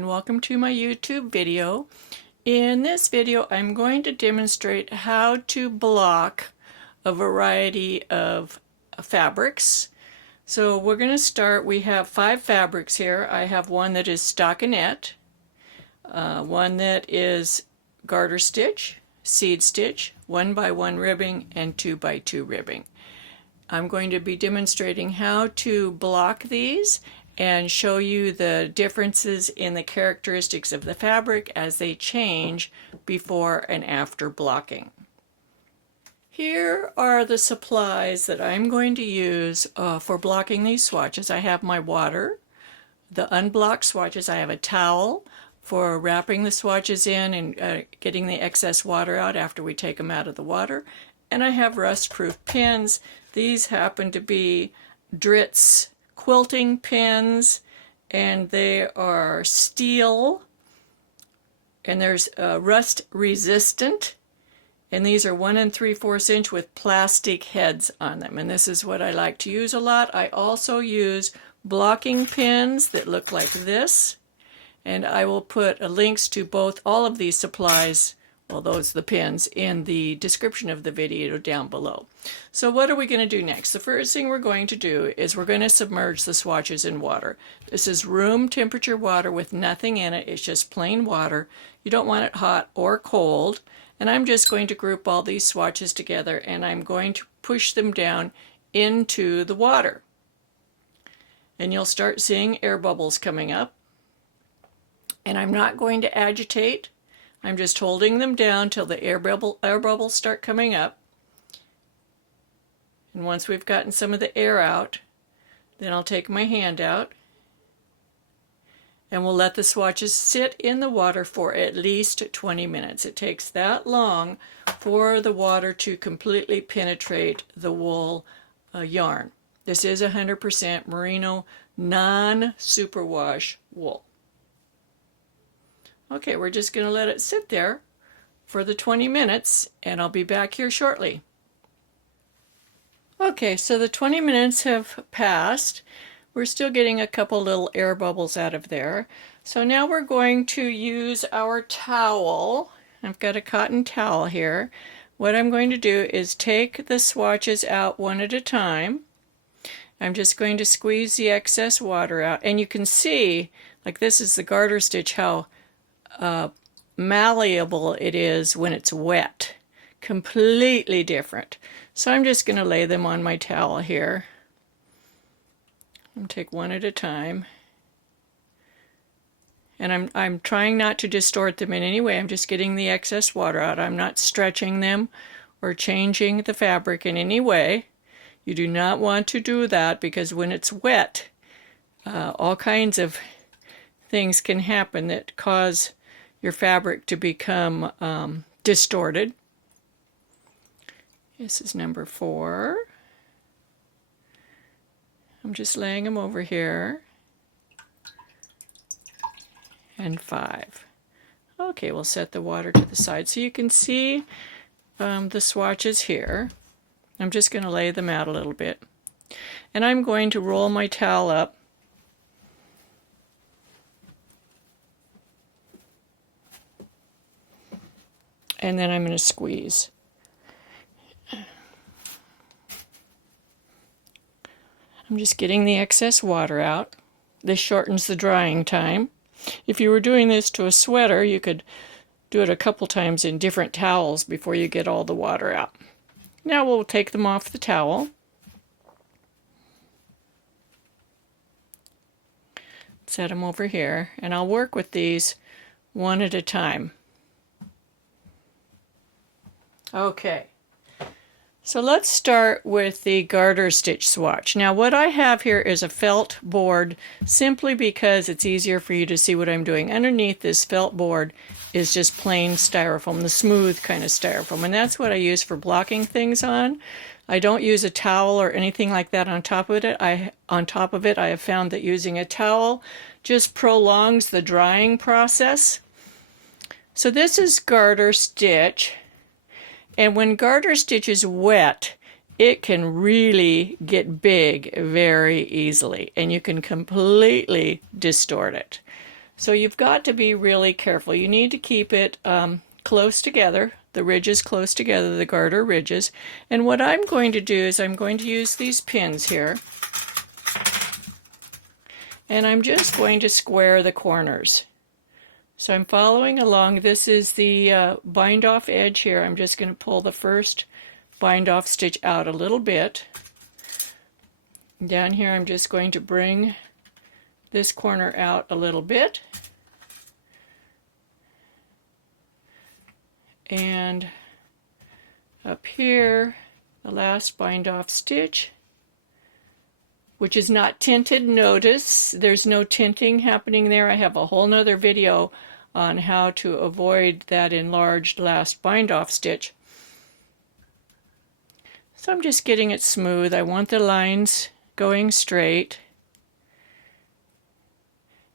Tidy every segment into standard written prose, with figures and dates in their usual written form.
and welcome to my YouTube video. In this video I'm going to demonstrate how to block a variety of fabrics. So we're going to start, we have 5 fabrics here. I have one that is stockinette, one that is garter stitch, seed stitch, 1x1 ribbing, and 2x2 ribbing. I'm going to be demonstrating how to block these and show you the differences in the characteristics of the fabric as they change before and after blocking. Here are the supplies that I'm going to use for blocking these swatches. I have my water, the unblocked swatches. I have a towel for wrapping the swatches in and getting the excess water out after we take them out of the water. And I have rust-proof pins. These happen to be Dritz quilting pins, and they are steel, and there's rust resistant, and these are 1 3/4 inch with plastic heads on them, and this is what I like to use a lot. I also use blocking pins that look like this, and I will put links to all of these supplies, well, those are the pins, in the description of the video down below. So what are we going to do next? The first thing we're going to do is we're going to submerge the swatches in water. This is room temperature water with nothing in it. It's just plain water. You don't want it hot or cold. And I'm just going to group all these swatches together, and I'm going to push them down into the water. And you'll start seeing air bubbles coming up. And I'm not going to agitate. I'm just holding them down till the air bubbles start coming up. And once we've gotten some of the air out, then I'll take my hand out and we'll let the swatches sit in the water for at least 20 minutes. It takes that long for the water to completely penetrate the wool yarn. This is 100% merino non-superwash wool. Okay, we're just going to let it sit there for the 20 minutes, and I'll be back here shortly. Okay, so the 20 minutes have passed. We're still getting a couple little air bubbles out of there. So now we're going to use our towel. I've got a cotton towel here. What I'm going to do is take the swatches out one at a time. I'm just going to squeeze the excess water out. And you can see, like this is the garter stitch, how malleable it is when it's wet. Completely different. So I'm just going to lay them on my towel here. And take one at a time. And I'm trying not to distort them in any way. I'm just getting the excess water out. I'm not stretching them or changing the fabric in any way. You do not want to do that because when it's wet, all kinds of things can happen that cause your fabric to become distorted. This is number 4. I'm just laying them over here. And 5. Okay, we'll set the water to the side so you can see the swatches here. I'm just going to lay them out a little bit. And I'm going to roll my towel up. And then I'm going to squeeze. I'm just getting the excess water out. This shortens the drying time. If you were doing this to a sweater, you could do it a couple times in different towels before you get all the water out. Now we'll take them off the towel. Set them over here, and I'll work with these one at a time. Okay. So let's start with the garter stitch swatch. Now what I have here is a felt board simply because it's easier for you to see what I'm doing. Underneath this felt board is just plain styrofoam, the smooth kind of styrofoam, and that's what I use for blocking things on. I don't use a towel or anything like that on top of it. I have found that using a towel just prolongs the drying process. So this is garter stitch. And when garter stitch is wet, it can really get big very easily, and you can completely distort it. So you've got to be really careful. You need to keep it close together, the ridges close together, the garter ridges. And what I'm going to do is I'm going to use these pins here, and I'm just going to square the corners. So I'm following along. This is the bind off edge here. I'm just going to pull the first bind off stitch out a little bit. Down here I'm just going to bring this corner out a little bit. And up here, the last bind off stitch, which is not tinted. Notice there's no tinting happening there. I have a whole nother video on how to avoid that enlarged last bind off stitch. So I'm just getting it smooth. I want the lines going straight,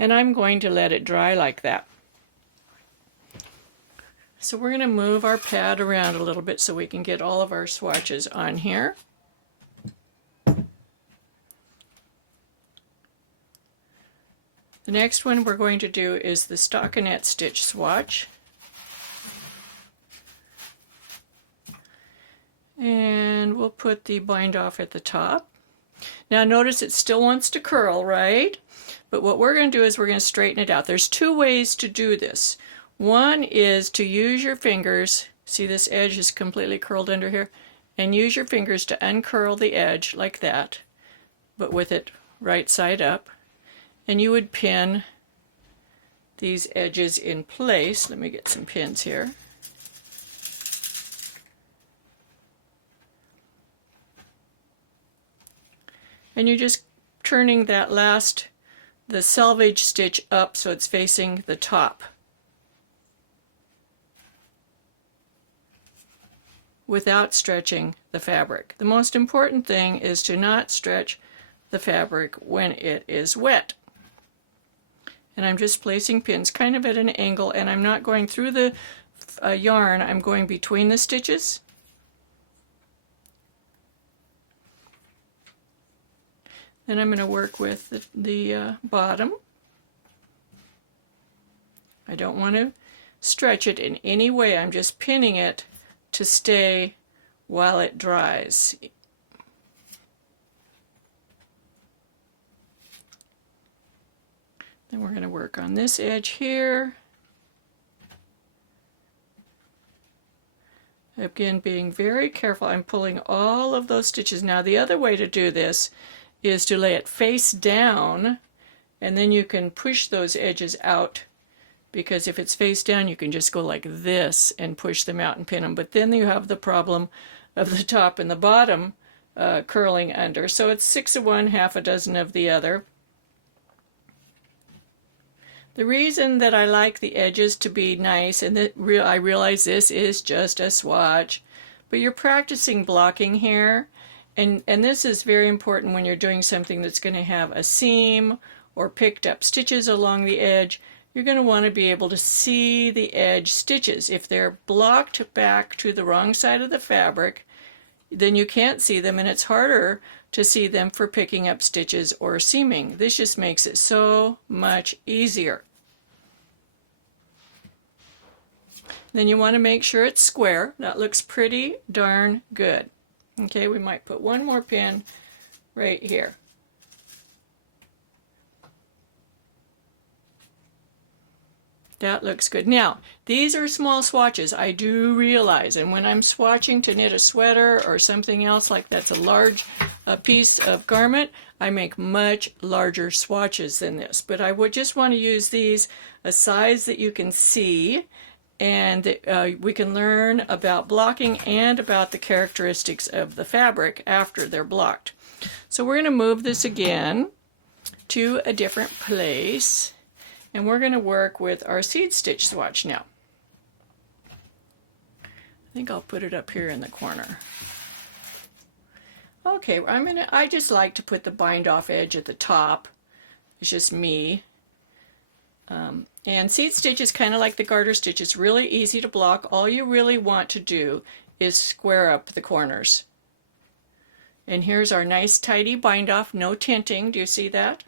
and I'm going to let it dry like that. So we're going to move our pad around a little bit so we can get all of our swatches on here. The next one we're going to do is the stockinette stitch swatch. And we'll put the bind off at the top. Now notice it still wants to curl, right? But what we're going to do is we're going to straighten it out. There's two ways to do this. One is to use your fingers. See, this edge is completely curled under here. And use your fingers to uncurl the edge like that, but with it right side up. And you would pin these edges in place. Let me get some pins here. And you're just turning that the selvage stitch up so it's facing the top, without stretching the fabric. The most important thing is to not stretch the fabric when it is wet. And I'm just placing pins kind of at an angle, and I'm not going through the yarn, I'm going between the stitches. Then I'm going to work with the bottom. I don't want to stretch it in any way, I'm just pinning it to stay while it dries. Then we're going to work on this edge here. Again, being very careful. I'm pulling all of those stitches. Now the other way to do this is to lay it face down, and then you can push those edges out, because if it's face down you can just go like this and push them out and pin them. But then you have the problem of the top and the bottom curling under. So it's 6 of one, half a dozen of the other. The reason that I like the edges to be nice, and that I realize this is just a swatch, but you're practicing blocking here, and this is very important when you're doing something that's going to have a seam or picked up stitches along the edge. You're going to want to be able to see the edge stitches. If they're blocked back to the wrong side of the fabric, then you can't see them, and it's harder to see them for picking up stitches or seaming. This just makes it so much easier. Then you want to make sure it's square. That looks pretty darn good. Okay, we might put one more pin right here. That looks good. Now, these are small swatches, I do realize, and when I'm swatching to knit a sweater or something else like that's a large piece of garment, I make much larger swatches than this. But I would just want to use these a size that you can see, and we can learn about blocking and about the characteristics of the fabric after they're blocked. So we're going to move this again to a different place. And we're going to work with our seed stitch swatch now. I think I'll put it up here in the corner. Okay, I just like to put the bind off edge at the top. It's just me. And seed stitch is kind of like the garter stitch. It's really easy to block. All you really want to do is square up the corners. And here's our nice tidy bind off, no tinting. Do you see that?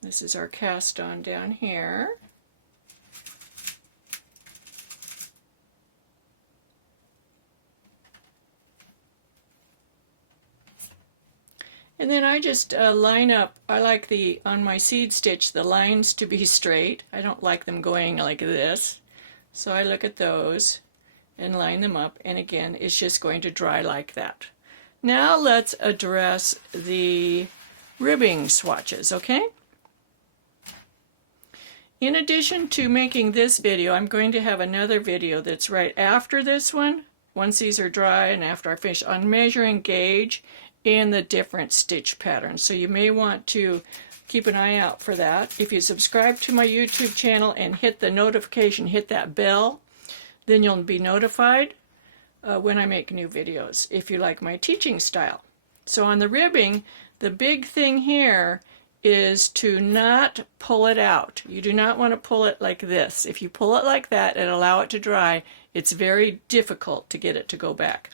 This is our cast on down here. And then I just line up, I like on my seed stitch, the lines to be straight. I don't like them going like this. So I look at those and line them up, and again, it's just going to dry like that. Now let's address the ribbing swatches, okay? In addition to making this video, I'm going to have another video that's right after this one, once these are dry and after I finish, on measuring gauge in the different stitch patterns. So you may want to keep an eye out for that. If you subscribe to my YouTube channel and hit the notification, hit that bell, then you'll be notified when I make new videos, if you like my teaching style. So on the ribbing, the big thing here is to not pull it out. You do not want to pull it like this. If you pull it like that and allow it to dry, it's very difficult to get it to go back.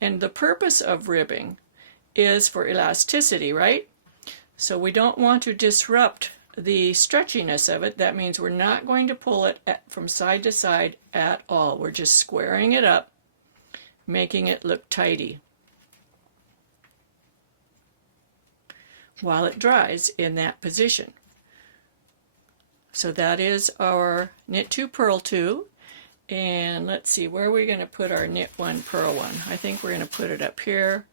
And the purpose of ribbing is for elasticity, right? So we don't want to disrupt the stretchiness of it. That means we're not going to pull it from side to side at all. We're just squaring it up, making it look tidy while it dries in that position. So that is our knit 2, purl 2. And let's see, where are we going to put our knit 1, purl 1? I think we're going to put it up here,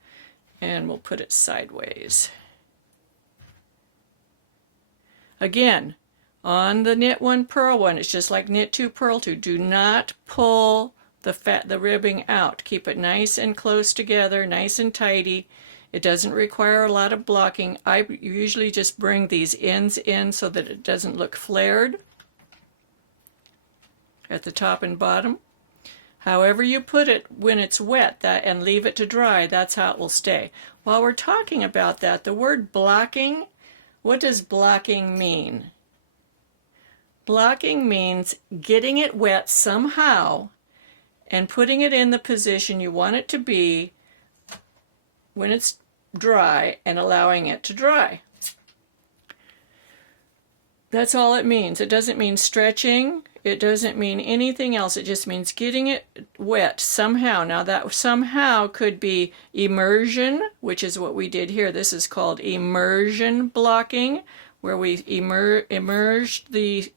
and we'll put it sideways. Again, on the knit 1, purl 1, it's just like knit 2, purl 2. Do not pull the ribbing out. Keep it nice and close together, nice and tidy. It doesn't require a lot of blocking. I usually just bring these ends in so that it doesn't look flared at the top and bottom. However you put it when it's wet and leave it to dry, that's how it will stay. While we're talking about that, the word blocking, what does blocking mean? Blocking means getting it wet somehow and putting it in the position you want it to be when it's dry and allowing it to dry. That's all it means. It doesn't mean stretching. It doesn't mean anything else. It just means getting it wet somehow. Now that somehow could be immersion, which is what we did here. This is called immersion blocking, where we immerse the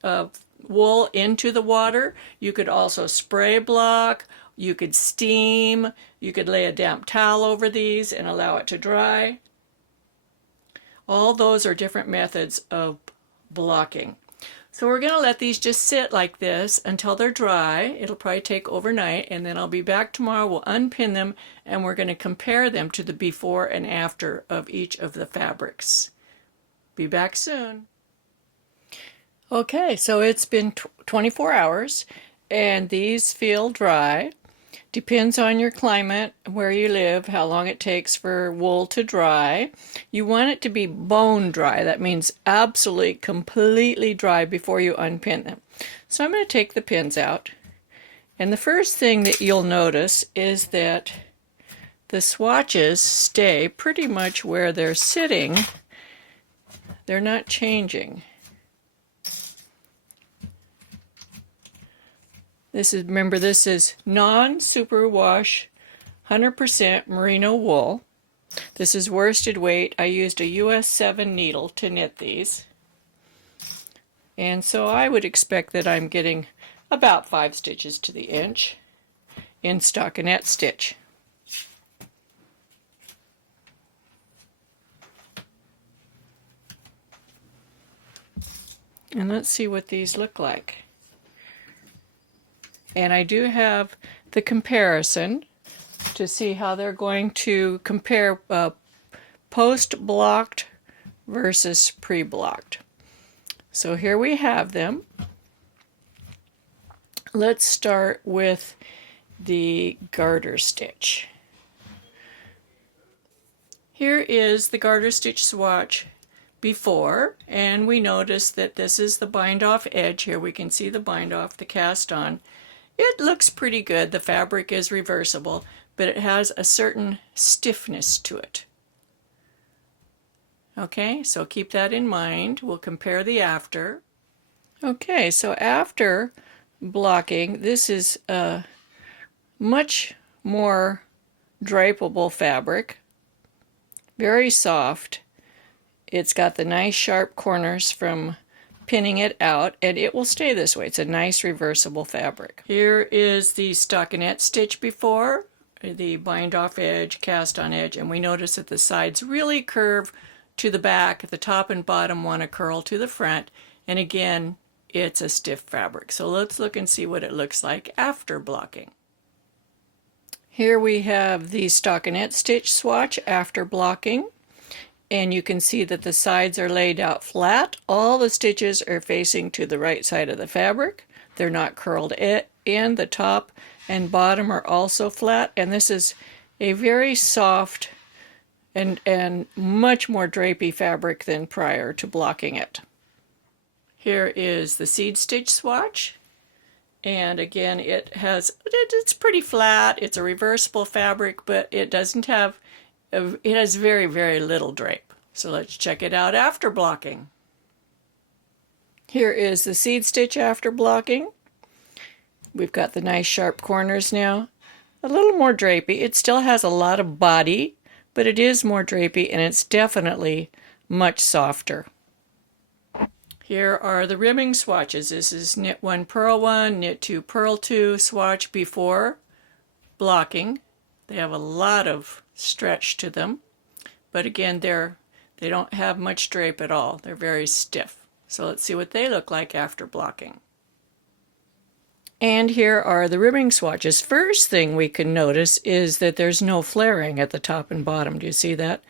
wool into the water. You could also spray block. You could steam. You could lay a damp towel over these and allow it to dry. All those are different methods of blocking. So we're going to let these just sit like this until they're dry. It'll probably take overnight, and then I'll be back tomorrow. We'll unpin them, and we're going to compare them to the before and after of each of the fabrics. Be back soon. Okay, so it's been 24 hours, and these feel dry. Depends on your climate, where you live, how long it takes for wool to dry. You want it to be bone dry. That means absolutely, completely dry before you unpin them. So I'm going to take the pins out. And the first thing that you'll notice is that the swatches stay pretty much where they're sitting. They're not changing. Remember, this is non-superwash 100% merino wool. This is worsted weight. I used a US 7 needle to knit these. And so I would expect that I'm getting about 5 stitches to the inch in stockinette stitch. And let's see what these look like. And I do have the comparison to see how they're going to compare post-blocked versus pre-blocked. So here we have them. Let's start with the garter stitch. Here is the garter stitch swatch before, and we notice that this is the bind off edge. Here we can see the bind off, the cast on. It looks pretty good. The fabric is reversible, but it has a certain stiffness to it. Okay, so keep that in mind. We'll compare the after. Okay, so after blocking, this is a much more drapeable fabric, very soft. It's got the nice sharp corners from pinning it out, and it will stay this way. It's a nice reversible fabric. Here is the stockinette stitch before, the bind off edge, cast on edge, and we notice that the sides really curve to the back. The top and bottom want to curl to the front, and again, it's a stiff fabric. So let's look and see what it looks like after blocking. Here we have the stockinette stitch swatch after blocking, and you can see that the sides are laid out flat. All the stitches are facing to the right side of the fabric. They're not curled in. The top and bottom are also flat, and this is a very soft and much more drapey fabric than prior to blocking it. Here is the seed stitch swatch, and again it's pretty flat. It's a reversible fabric, but it doesn't have, it has very, very little drape. So let's check it out after blocking. Here is the seed stitch after blocking. We've got the nice sharp corners now. A little more drapey. It still has a lot of body, but it is more drapey, and it's definitely much softer. Here are the ribbing swatches. This is knit 1, purl 1, knit 2, purl 2 swatch before blocking. They have a lot of stretch to them, but again, they don't have much drape at all. They're very stiff. So let's see what they look like after blocking. And here are the ribbing swatches. First thing we can notice is that there's no flaring at the top and bottom. Do you see that?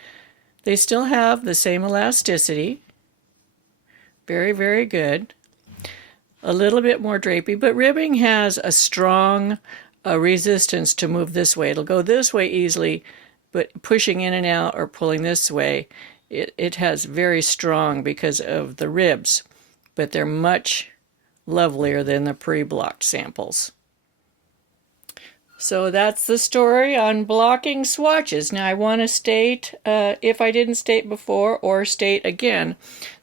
They still have the same elasticity. Very, very good. A little bit more drapey, but ribbing has a strong resistance to move this way. It'll go this way easily, but pushing in and out or pulling this way, it has very strong because of the ribs, but they're much lovelier than the pre-blocked samples. So that's the story on blocking swatches. Now I want to state, if I didn't state before, or state again,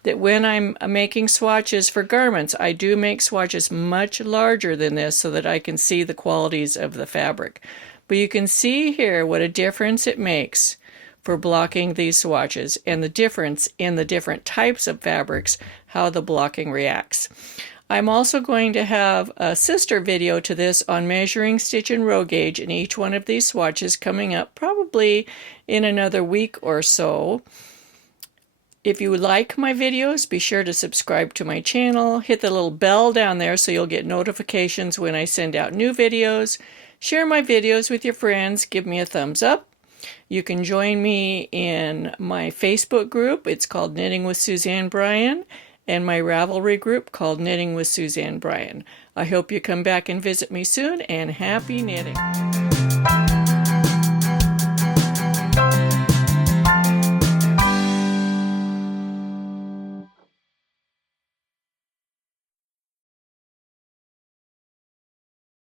that when I'm making swatches for garments, I do make swatches much larger than this so that I can see the qualities of the fabric. But you can see here what a difference it makes for blocking these swatches, and the difference in the different types of fabrics, how the blocking reacts. I'm also going to have a sister video to this on measuring stitch and row gauge in each one of these swatches coming up probably in another week or so. If you like my videos, be sure to subscribe to my channel. Hit the little bell down there so you'll get notifications when I send out new videos. Share my videos with your friends. Give me a thumbs up. You can join me in my Facebook group. It's called Knitting with Suzanne Bryan, and my Ravelry group called Knitting with Suzanne Bryan. I hope you come back and visit me soon, and happy knitting!